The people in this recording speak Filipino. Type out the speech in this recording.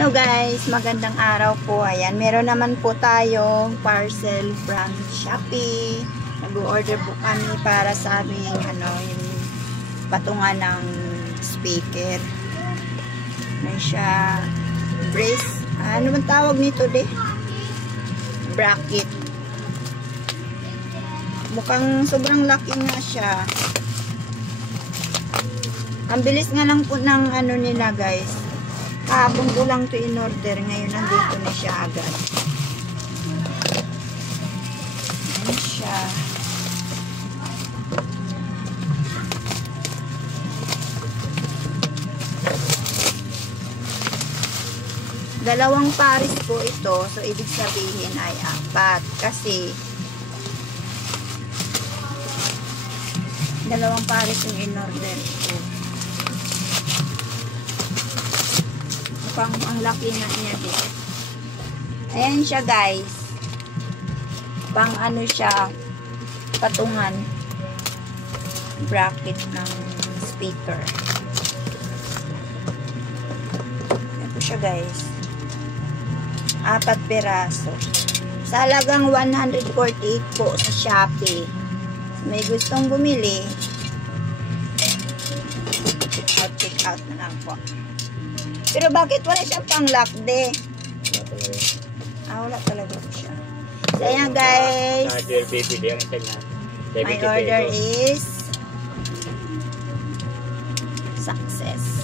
Hello guys, magandang araw po. Ayan, meron naman po tayong parcel from Shopee. Nag-order po kami para sa aming yung patungan ng speaker. May siya brace. Ano man tawag nito bracket. Mukhang sobrang laki nga siya. Ang bilis nga lang po ng nila guys. Kahapon ko lang to in order. Ngayon nandito na siya agad. Ayan siya. Dalawang pares po ito. So, ibig sabihin ay 4. Kasi, dalawang pares yung in order ko. Ang laki na niya dito. Ayan siya guys. Pang siya, patungan. Bracket ng speaker. Ito siya guys. 4 peraso. Sa halagang 148 po sa Shopee. May gustong bumili. Check out na lang po. Pero bakit wala siyang pang-lock wala talaga po siya. So, ayan guys. My order is success.